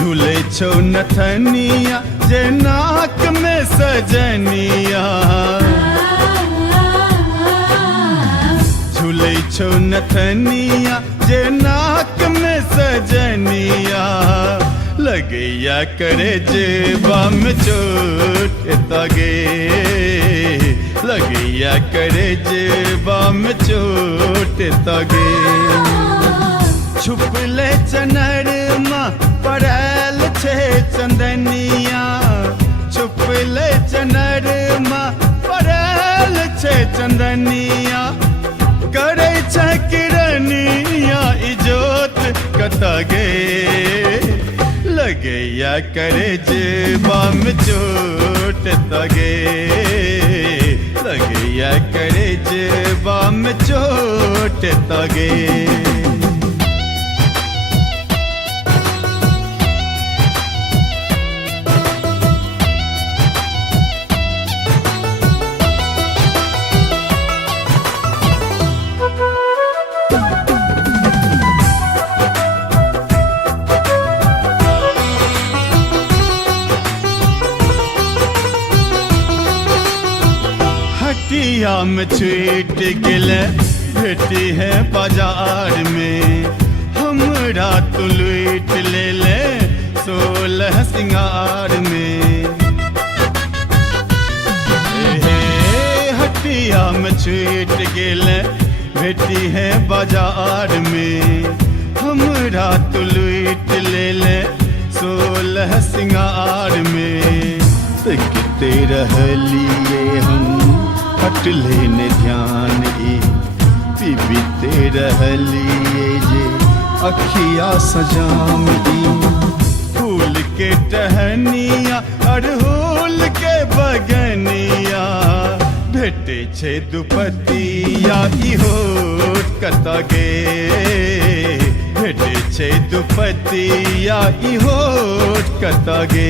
झूले छो नथनिया जे नाक में सजनिया झूले छो नथनिया जे नाक में सजनिया लगैया करे जेबा में चोट तगे लगैया करे जेबा में चोट तगे छुपले चनरमा पड़ल छे चंदनिया छुपले चनरमा पड़ल छे चंदनिया करे छ किरनिया इजोत कतगे लगैया करे जेबा में चोट तगे लगैया करे जेबा में चोट तगे हटिया में छूट गेले भेटी है बाजार में हमरा तो लूट ले ले 16 सिंगार में हटिया में छूट गेले भेटी है बाजार में हमरा तो लूट ले ले 16 सिंगार में किते रहलिए हम हट लेने ध्यान पीबीते रहलिए जे अखिया सजाम फूल के टहनिया अड़हुल के बगनिया भेटे छे दुपतिया इहो कतगे भेटे छे दुपतिया इहो कतगे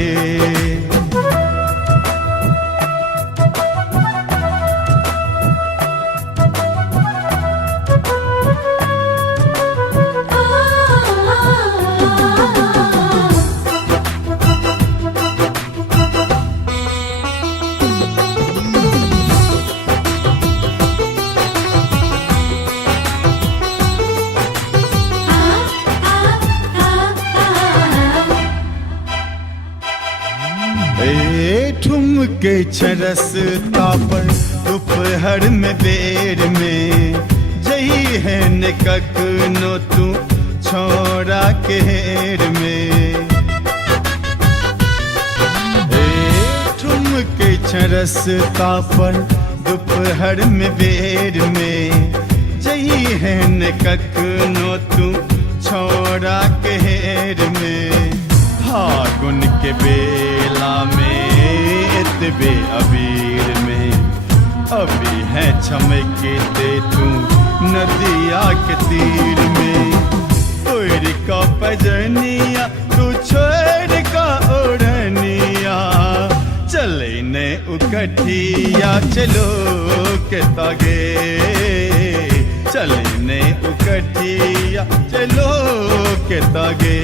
ठुमके छरसता पर दोपहर में बेर में जही है न कखनो तू छोरा के हेर में ठुमके छरसता पर दोपहर में बेर में जही है न कखनो तू छोरा के हेर में फागुन के बेला में बे अबीर में अभी है चमकते तू नदिया के तीर में तोड़ का पजनिया तू छोड़ का ओढ़निया चले ने उकठिया चलो के तगे चले ने उकठिया चलो के तगे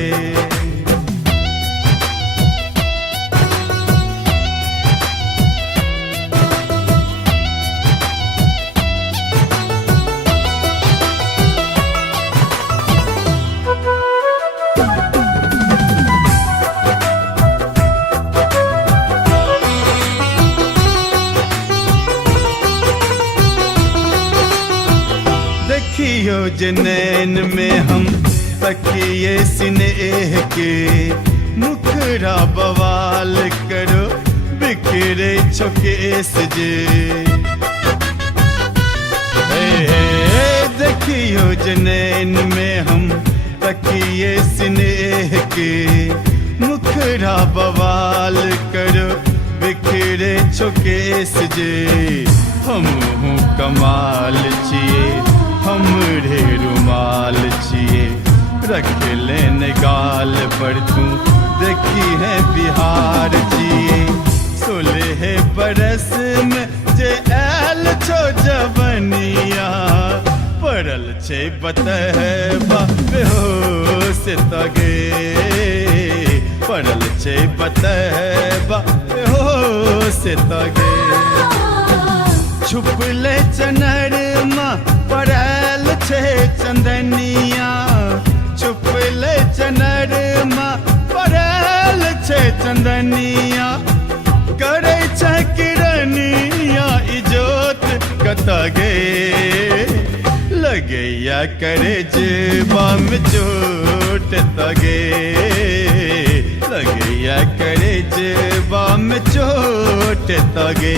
देखियो जनैन में हम तकिए स्नेह के मुखरा बवाल करो बिखरे छकेस जे देखियो जनैन में हम तकिए स्नेह के मुखरा बवाल करो बिखरे छकेस जे हम कमाल छिए हमरे रुमाल छिए रख लेने गाल पर तू देखी है बिहार जिए 16 बरस में जे आल छो जवनिया पड़ल छे बतहबा बेहोश तगे छै बतैबा हो से तगे छुपले चनरमा पड़ल छै चंदनिया छुपले चनरमा पड़ल छै चंदनिया करे छै किरनिया इजोत कत गे लगैया करे जेबा में चोट तगे लगैया करे जेबा में चोट तगे